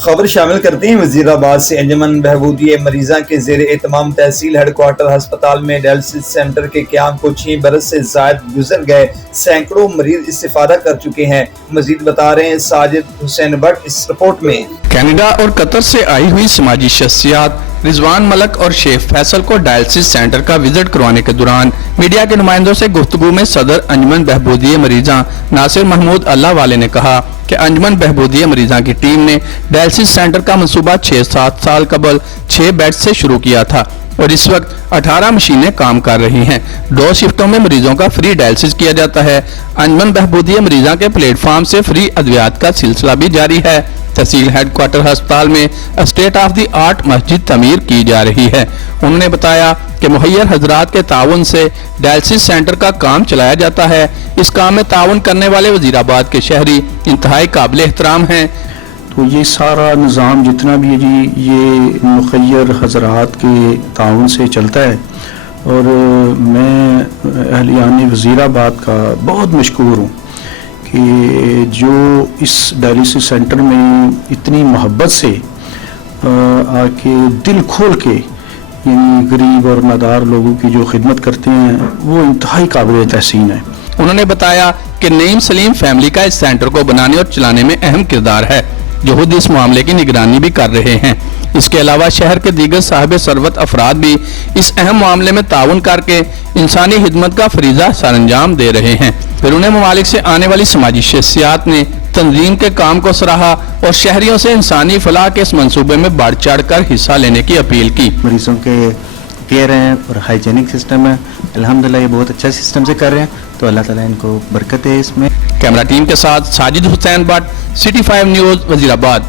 خبر شامل کرتے ہیں وزیر آباد سے۔ انجمن بہبودی مریضاں کے زیر اہتمام تحصیل ہیڈ کوارٹر ہسپتال میں ڈائلسس سینٹر کے قیام کو 6 برس سے زائد گزر گئے، سینکڑوں مریض استفادہ کر چکے ہیں۔ مزید بتا رہے ہیں ساجد حسین بٹ اس رپورٹ میں۔ کینیڈا اور قطر سے آئی ہوئی سماجی شخصیات رضوان ملک اور شیخ فیصل کو ڈائلسس سینٹر کا وزٹ کروانے کے دوران میڈیا کے نمائندوں سے گفتگو میں صدر انجمن بہبودی مریضاں ناصر محمود اللہ والے نے کہا کہ انجمن بہبودی مریضاں کی ٹیم نے ڈائلسس سینٹر کا منصوبہ 6-7 سال قبل 6 بیڈ سے شروع کیا تھا اور اس وقت 18 مشینیں کام کر رہی ہیں۔ 2 شفٹوں میں مریضوں کا فری ڈائلسس کیا جاتا ہے۔ انجمن بہبودی مریضاں کے پلیٹ فارم سے فری ادویات کا سلسلہ بھی جاری ہے۔ تحصیل ہیڈ کوارٹر ہسپتال میں اسٹیٹ آف دی آرٹ مسجد تعمیر کی جا رہی ہے۔ انہوں نے بتایا کہ مہیر حضرات کے تعاون سے ڈائلسس سینٹر کا کام چلایا جاتا ہے۔ اس کام میں تعاون کرنے والے وزیر آباد کے شہری انتہائی قابل احترام ہیں۔ تو یہ سارا نظام جتنا بھی ہے جی، یہ مخیر حضرات کے تعاون سے چلتا ہے اور میں اہلیان وزیر آباد کا بہت مشکور ہوں کہ جو اس ڈائلسس سینٹر میں اتنی محبت سے آ کے دل کھول کے یعنی غریب اور نادار لوگوں کی جو خدمت کرتے ہیں وہ انتہائی قابل تحسین ہے۔ انہوں نے بتایا کہ نعیم سلیم فیملی کا اس سینٹر کو بنانے اور چلانے میں اہم کردار ہے، جو خود اس معاملے کی نگرانی بھی کر رہے ہیں۔ اس کے علاوہ شہر کے دیگر صاحب ثروت افراد بھی اس اہم معاملے میں تعاون کر کے انسانی خدمت کا فریضہ سر انجام دے رہے ہیں۔ بیرون ممالک سے آنے والی سماجی شخصیات نے تنظیم کے کام کو سراہا اور شہریوں سے انسانی فلاح کے اس منصوبے میں بڑھ چڑھ کر حصہ لینے کی اپیل کی۔ مریضوں کے کیئر ہیں اور ہائیجینک سسٹم ہے، الحمدللہ یہ بہت اچھا سسٹم سے کر رہے ہیں، تو اللہ تعالیٰ ان کو برکت ہے اس میں۔ کیمرہ ٹیم کے ساتھ ساجد حسین بٹ، City 5 نیوز، وزیر آباد۔